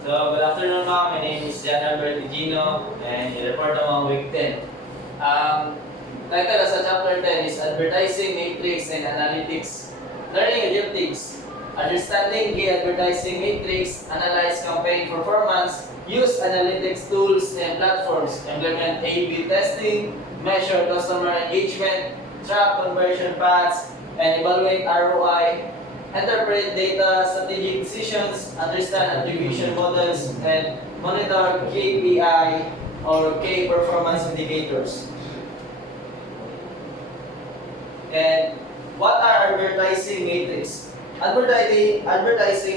So, good afternoon mga. My name is Jan Albert Gino and i-report ang mga week 10. Title sa chapter 10 is Advertising Matrix and Analytics. Learning objectives. Understanding key advertising matrix, analyze campaign performance, use analytics tools and platforms, implement A/B testing, measure customer engagement, track conversion paths, and evaluate ROI. Interpret data, strategic decisions, understand attribution models, and monitor KPI or key performance indicators. And what are advertising matrix? Advertising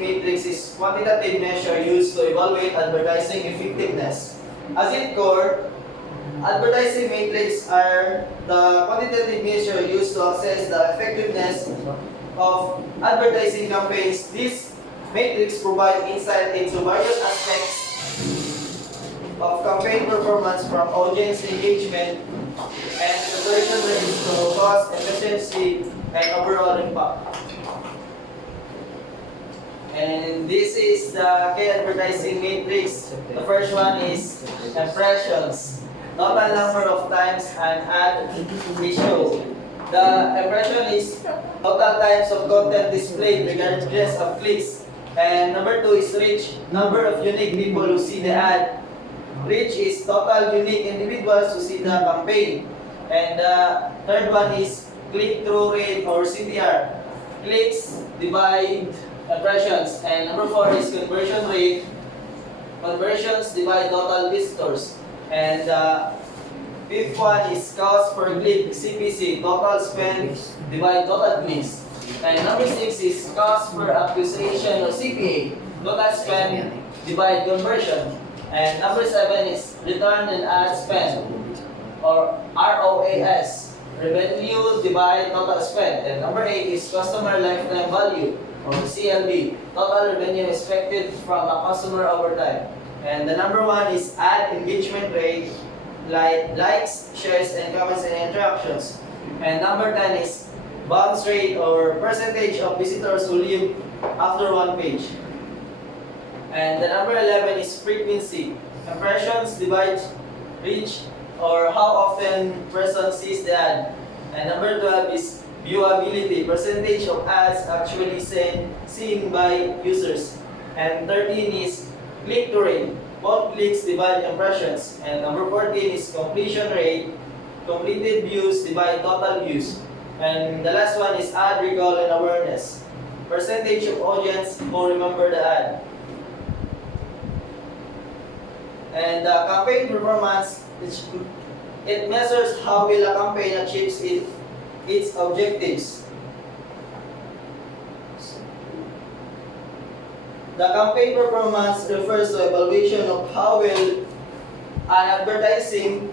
matrix is quantitative measure used to evaluate advertising effectiveness. As its core, advertising matrix are the quantitative measure used to assess the effectiveness of advertising campaigns. This matrix provides insight into various aspects of campaign performance from audience engagement and conversion rates to cost, efficiency, and overall impact. And this is the key advertising matrix. The first one is impressions. Total number of times an ad is shown. The impression is total times of content displayed regardless of clicks. And number 2 is reach, number of unique people who see the ad. Reach is total unique individuals who see the campaign. And the third one is click-through rate or CTR. Clicks divide impressions. And number 4 is conversion rate. Conversions divide total visitors. And fifth one is cost per click, CPC, total spend divide total clicks. And number 6 is cost per acquisition or CPA, total spend divide conversion. And number 7 is return on ad spend or ROAS, revenue divide total spend. And number 8 is customer lifetime value or CLV, total revenue expected from a customer over time. And the number 1 is ad engagement rate, like likes, shares, and comments and interactions. And number 10 is bounce rate or percentage of visitors who leave after one page. And the number 11 is frequency. Impressions divide reach or how often person sees the ad. And number 12 is viewability, percentage of ads actually seen by users. And 13 is click-through rate. All clicks divide impressions. And number 14 is completion rate. Completed views divide total views. And the last one is ad recall and awareness. Percentage of audience who remember the ad. And the campaign performance, it measures how well a campaign achieves its objectives. The campaign performance refers to evaluation of how well an advertising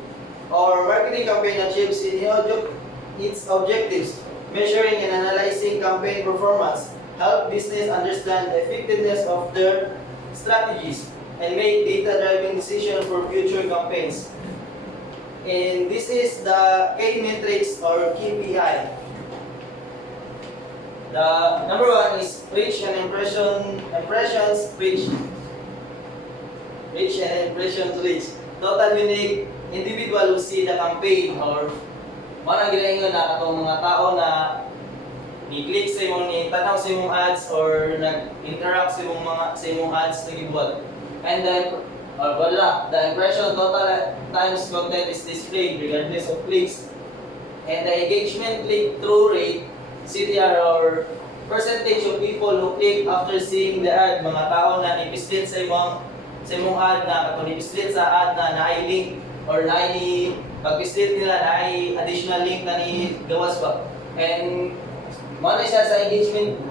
or marketing campaign achieves its objectives. Measuring and analyzing campaign performance help business understand the effectiveness of their strategies and make data-driven decisions for future campaigns. And this is the key metrics or KPI. The number 1 is reach and impressions reach. Reach and impressions reach. Total unique individual who see the campaign or manang ginaingon na atong mga tao na ni-click sa imong ni-tanaw sa imong ads or nag-interact sa imong ads na gibuhat. And then the impression total times content is displayed regardless of clicks. And the engagement click-through rate, CTR or percentage of people who click after seeing the ad, mga tao na ni-visit sa imong ad na kung ni-visit sa ad na na-link or pag-visit nila na additional link na ni gawas pa. And mana siya sa engagement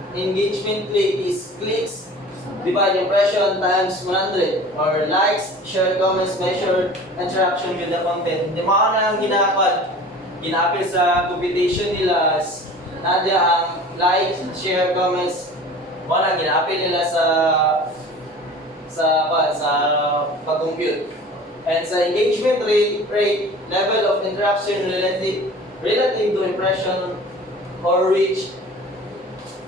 click is clicks divide impression times 100 or likes, share, comments, measure, interaction with the content. Di mga na ang ginapil sa computation nila nadya ang like, share, comments, wala ginapin nila sa pag-compute. And sa engagement rate, level of interaction relative to impression or reach.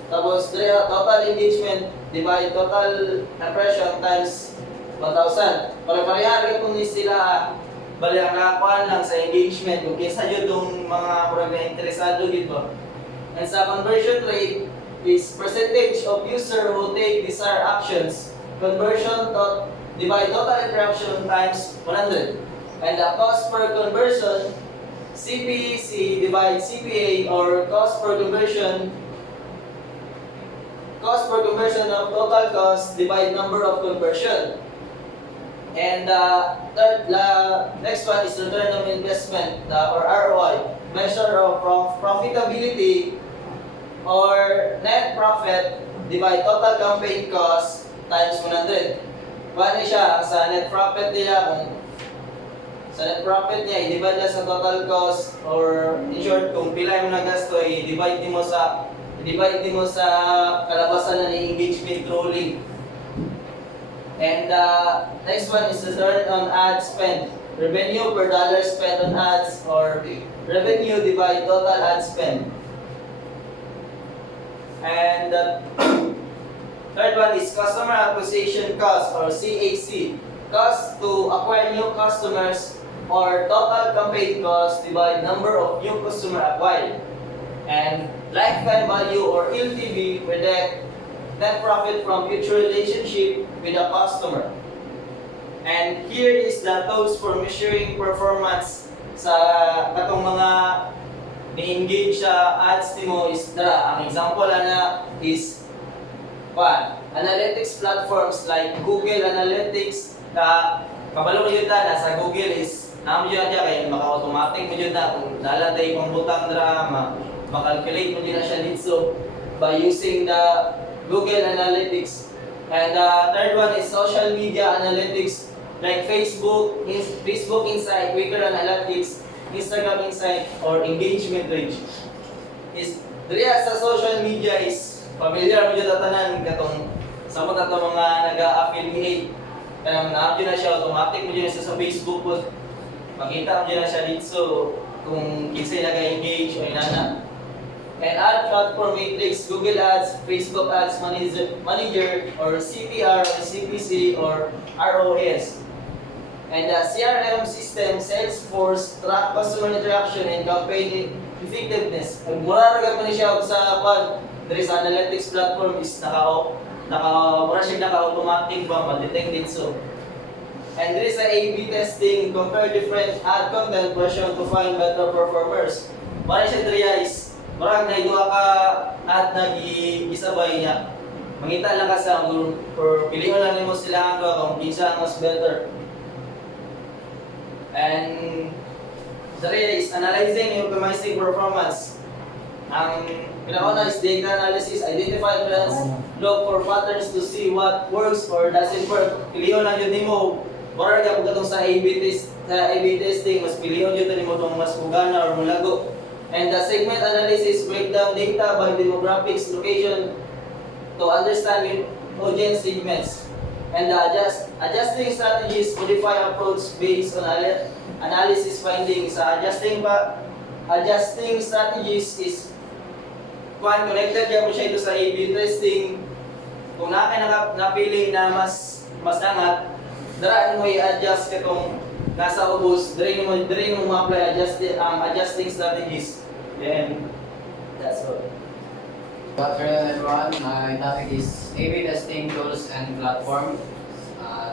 Tapos total engagement divide total impression times 1,000. Pare-pareha kung sila bali ang nakakuan lang sa engagement kung kaysa yun itong mga murag na interesado dito. And sa conversion rate is percentage of user who take desired actions. Conversion divide total interaction times 100. And the cost per conversion, CPC divide CPA or cost per conversion of total cost divide number of conversion. And next one is return on investment or ROI, measure of profitability or net profit divide total campaign cost times 100. Paano siya sa net profit niya? Sa net profit niya, i-divide niya sa total cost or in short, kung pila yung nagasto, i-divide mo sa kalabasan na ng engagement rolling. And next one is return on ad spend. Revenue per dollar spent on ads or revenue divide total ad spend. And third one is customer acquisition cost or CAC. Cost to acquire new customers or total campaign cost divide number of new customer acquired. And lifetime value or LTV predict net profit from future relationship with a customer. And here is the tools for measuring performance sa katong mga ni-engage sa ads nimo is ang example ana is analytics platforms like Google Analytics kabalo yun na sa Google is namo yun na kay maka-automatic mo yun na kung nalatay kung butang drama makalculate mo din na siya dito by using the Google Analytics. And third one is social media analytics like Facebook Insight, Twitter Analytics, Instagram Insight, or engagement range. Is diriya sa social media is familiar mo dyan tatanan katong sa mga mga nag-affiliate kanang na-update na siya automatic mo dyan sa Facebook po makita mo dyan na siya dito kung kinsay nag-engage o inana. And ad platform matrix, Google Ads, Facebook Ads Manager, or CPR, or CPC, or ROS. And the CRM system, Salesforce, track customer interaction and campaign effectiveness. Ang mura rin pa siya sa there is analytics platform is mura siya naka-automatic ba, ma-detect dito. And there is a A/B testing, compare different ad content version to find better performers. Mara siya diriya is marag na iduha ka ad na gisabay niya. Mangita lang ka sa or pilihan lang nimo sila ang kung kinsa ang mas better. And the rest is analyzing and optimizing performance. Ang pinakauna is data analysis, identify trends, look for patterns to see what works or doesn't work. Pilihan lang yun nimo. Marag ka pagkatong sa A/B testing, mas pilihan yun nimo itong mas bugana or mulago. And the segment analysis break down data by demographics, location to understand audience segments. And the adjusting strategies modify approach based on analysis findings. Adjusting strategies is connected yan mo siya ito sa A/B testing. Kung napili na mas angat, daraan mo i-adjust itong nasa ubos, dire mo ma-apply adjusting strategies. Then, that's all. Good afternoon everyone. My topic is A/B testing tools and platform.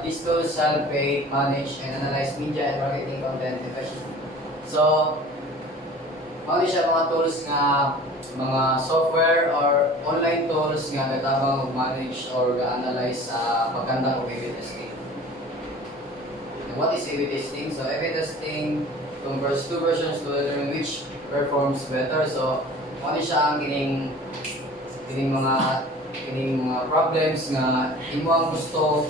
These tools help create, manage, and analyze media and marketing content efficiently. So, ano siya mga tools nga mga software or online tools nga katabang manage or ga-analyze sa pagkanta o A/B testing. What is A/B testing? So A/B testing compares two versions to determine which performs better. So ano siya ang kining mga problems nga imo ang gusto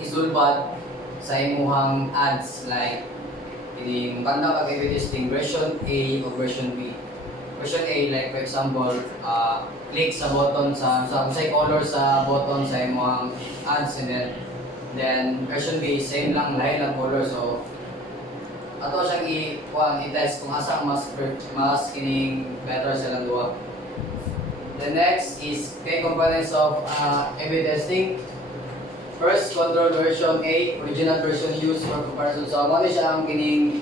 isulbad sa imuhang ads like kining kanta kag A/B testing version A o version B. Version A like for example, click sa button sa color sa button sa imuhang ads and then version B, same lang, lahi lang color. So, ato siyang i-test kung asa mas kining better silang duwa. The next is key components of A/B testing. First, control version A, original version used for comparison. So, mo siya ang kining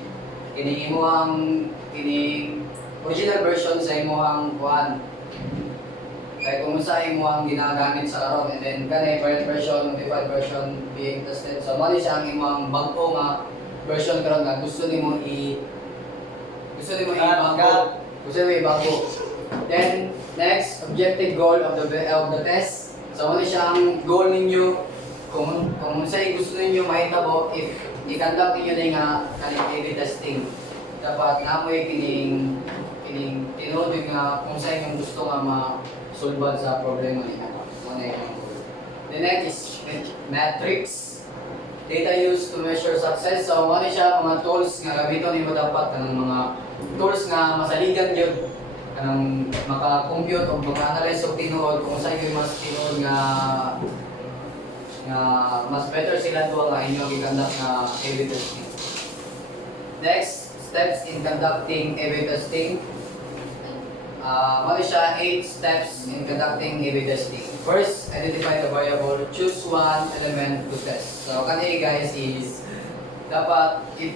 original version sa imuhang kuan. Kaya kung sa imuhang ginagamit sa karon, and then kanay current version, modified version being tested. So, mo siya ang imuhang bago nga version karon nga gusto nimo ibago. Then next, objective goal of the test. So, ano siya ang goal ninyo kung sa'yo gusto ninyo mahitabo if i-conduct ninyo na nga A/B testing. Dapat nga mo kining tinuod nga kung sa'yo yung gusto nga ma-solve sa problema niya. Ano yung goal. The next is metrics. Data used to measure success. So, ano siya mga tools nga gamiton nimo dapat ng mga tools nga masaligan yun. Kanang maka-compute o maka-analyze o tinuod kung saan yung mas tinuod nga mas better sila doon nga inyong i-conduct na A/B testing. Next, steps in conducting A/B testing. Ano siya? 8 steps in conducting A/B testing. First, identify the variable. Choose one element to test. So, kanina guys is dapat if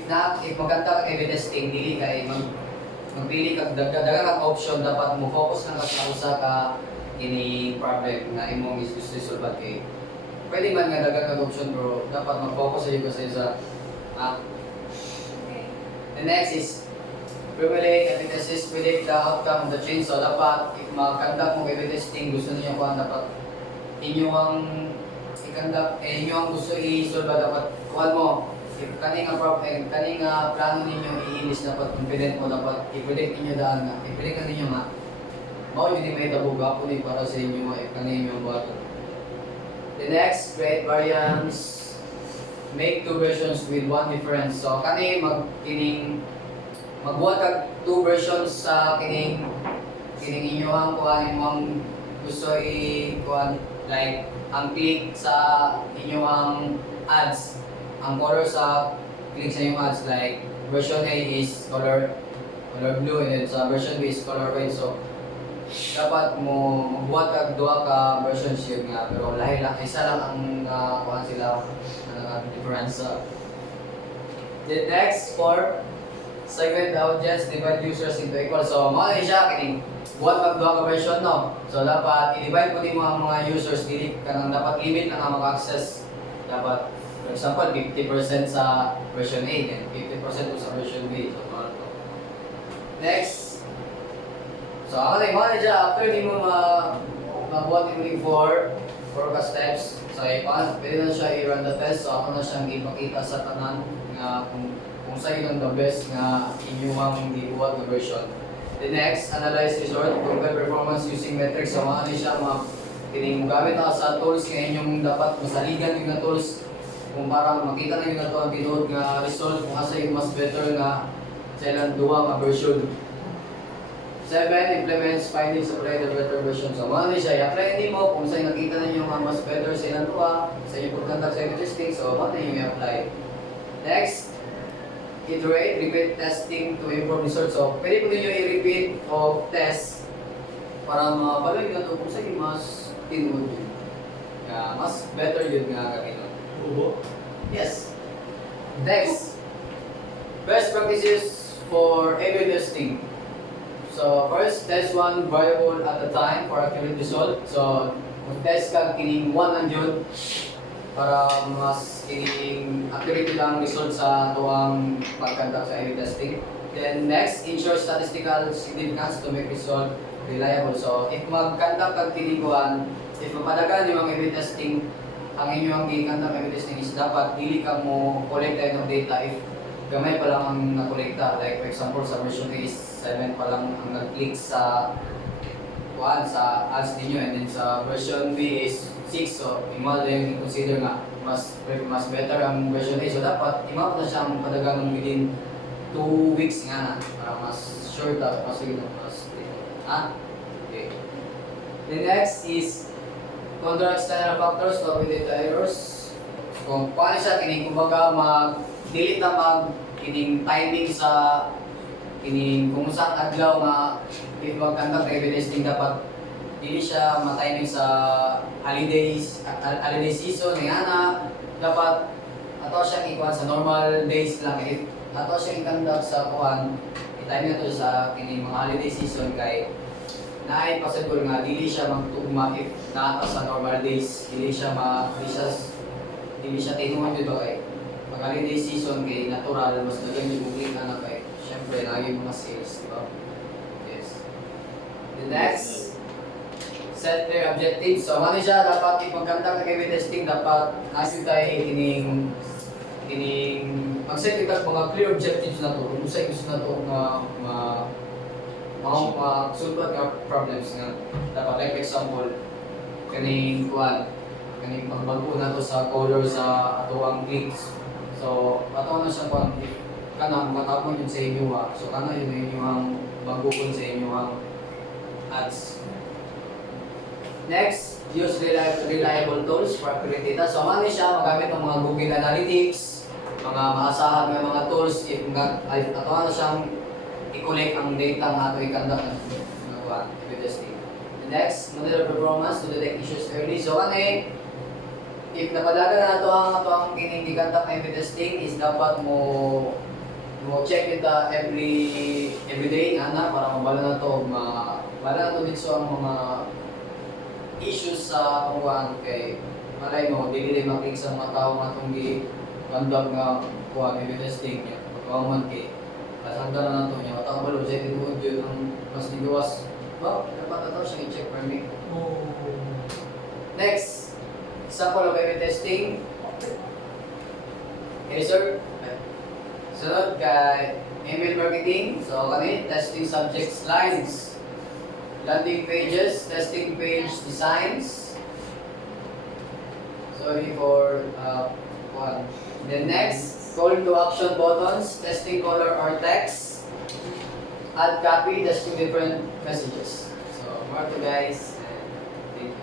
mag-conduct A/B testing, dili kay magpili kag daghang ang option, dapat mo focus lang sa usa ka ini problem na imong gusto isolve kay. Pwede man nga daghang ang option pero dapat mag-focus sa isa. The next is formulate A/B tests, predict the outcome of the change. So dapat if mag-conduct mo A/B testing, gusto niyo kuan dapat inyong i-conduct inyong gusto i-solve dapat kuan mo. If kaninga problem, kaninga plano ninyo i-ilis dapat confident mo dapat i-predict ninyo daan nga. I-predict ninyo nga. Mao yun may tabuga po ni para sa inyo if kaninyo buhat. The next, create variants. Make two versions with one difference. So kani magbuhat kag two versions sa kining inyong kuan imong gusto i-kuan like ang click sa inyong ads. Ang color sa click sa inyong ads like version A is color blue and then sa version B is color red. So dapat mo magbuhat kag duha ka versions yun nga pero lahi lang isa lang ang kuan sila ang difference. The next for segment the audience, divide users into equal. So mao siya kining buhat kag duha ka version no. So dapat i-divide mo nimo ang mga users dili kanang dapat limit lang ang maka-access. Dapat for example 50% sa version A then 50% sa version B. So next. So ako na siya after di mo mabuhat yung four ka steps. So pwede na siya i-run the test. So ako na siyang ipakita sa tanan nga kung sa'yo lang the best nga inyong gibuhat na version. The next, analyze result, compare performance using metrics. So ano siya kining gamit sa tools nga inyong dapat masaligan yung na tools kung para makita na yung na ito ang tinuod nga result kung asa yung mas better nga sa ilang duwa nga version. 7. Implements findings to apply the better version. So ano siya, i-apply hindi mo kung sa'yo nakita na yung mas better sa ilang duwa sa inyong pagkantak sa A/B testing. So ano yung i-apply. Next, iterate, repeat testing to improve results. So pwede po ninyo i-repeat o test para mabaloy na ito kung sa'yo mas tinuod yun. Mas better yun nga gamitin. Yes. Next, best practices for A/B testing. So first, test one variable at a time for accurate result. So mag-test ka kining one ang yun para mas kining accurate lang result sa tuwang pag-conduct sa A/B testing. Then next, ensure statistical significance to make result reliable. So if mag-conduct kag tiniguan, if mapadagan yung mga A/B testing, ang inyong gikandak A/B testing is dapat dili ka mo collect ng data if gamay pa lang ang nakolekta. Like for example sa version A is 7 pa lang ang nag-click sa sa ads ninyo and then sa version B is 6. So imo lang i-consider nga mas better ang version A. So dapat imo na siyang padagan within 2 weeks nga para mas sure ta mas okay. The next is control external factors to avoid the errors. Kung paano siya kining kumbaga mag-delete na kining timing sa kining kung saan adlaw nga if mag-conduct A/B testing dapat dili siya matiming sa holiday season nga na dapat ato siyang ikuan sa normal days lang. If ato siyang i-conduct sa kuan, i-time na to sa kini mga holiday season kay naay possible nga dili siya magtugma if naato sa normal days, dili siya tinuod jud ba kay pag holiday season kay natural mas daghan yung booking na kay syempre lagi mga sales, di ba? Yes. The next, set their objectives. So, ano siya, dapat ipagkanta ng A/B testing, dapat nasin tayo mag-set kita mga clear objectives na to. Kung sa'yo gusto na to na mag-sulbat nga problems nga. Dapat, like example, kaning pagbago na to sa color sa atuang clicks. So, ato na siya kung kanang matapon yun sa inyo ha. So, kana yun yung inyong bagukon sa inyong ads. Next, use reliable tools for accurate data. So, ano siya, magamit ng mga Google Analytics, mga maasahan ng mga tools, if ato na siyang i-collect ang data nga ato i-conduct ng A/B testing. The next, model of performance to detect issues early. So, ano if napalaga na ito ang kinindi-conduct ng A/B testing is dapat mo check it every day nga para mabala na to dito ang mga issues sa kuwan kay malay mo dili makita sa mga tao nga itong gi-conduct nga kuwan A/B testing niya pagkaman kay kasanda na nato niya matang balo sa tinuod yun ang mas nigawas ba dapat ato siya i-check per me. Next, example of A/B testing. Okay, sir. Sunod kay email marketing. So, kani testing subjects lines. Landing pages, testing page designs. Sorry for one. Then next, call to action buttons, testing color or text. Add copy, testing different messages. So, more to guys. Thank you.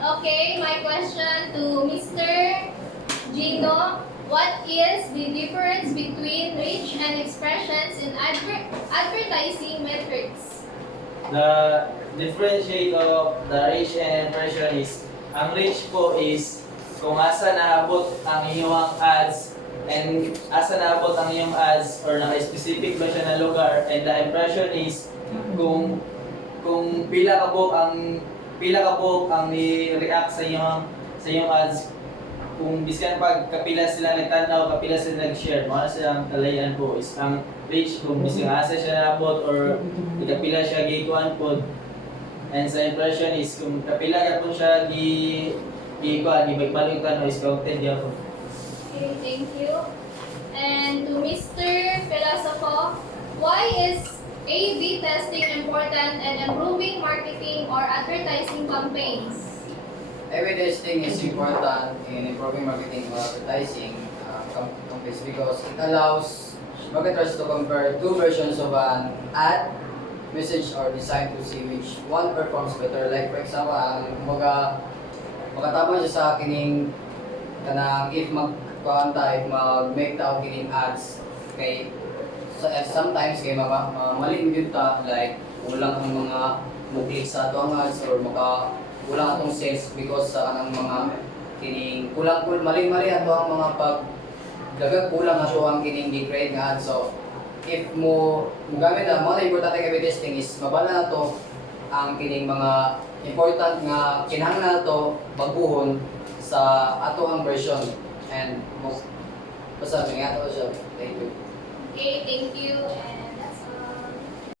Okay, my question to Mr. Gino. What is the difference between reach and expressions in advertising metrics? The differentiate of the reach and impression is, ang reach po is kung asa naabot ang iyong ads and asa naabot ang iyong ads or naka-specific ba siya na lugar, and the impression is kung pila ka po ang ni-react sa iyong ads, kung biskan pag kapila sila nagtanaw, kapila sila nag-share, mga silang talayan po is ang reach kung biskan asa siya naabot or kapila siya gikuan po. And sa impression is kung kapila ka po siya ibagbalong tanong is counted niya po. Okay, thank you. And to Mr. Filosofo, why is A/B testing important in improving marketing or advertising campaigns? A/B testing is important in improving marketing or advertising campaigns because it allows marketers to compare two versions of an ad, message, or design to see which one performs better. Like for example, makatapon siya sa kining kanang if mag-make tao kining ads kay sometimes kay mali yun ta like kulang ang mga mo-click sa ato ang ads or kulang atong sales because sa anang mga kining mali ato ang mga dagag kulang ato ang kining gi-create nga ads. So if mo gamit ang mga importante kay A/B testing is mabala na to ang kining mga important nga kinahanglan nato baguhon sa ato ang version and basta nga ato siya. Thank you. Okay, thank you.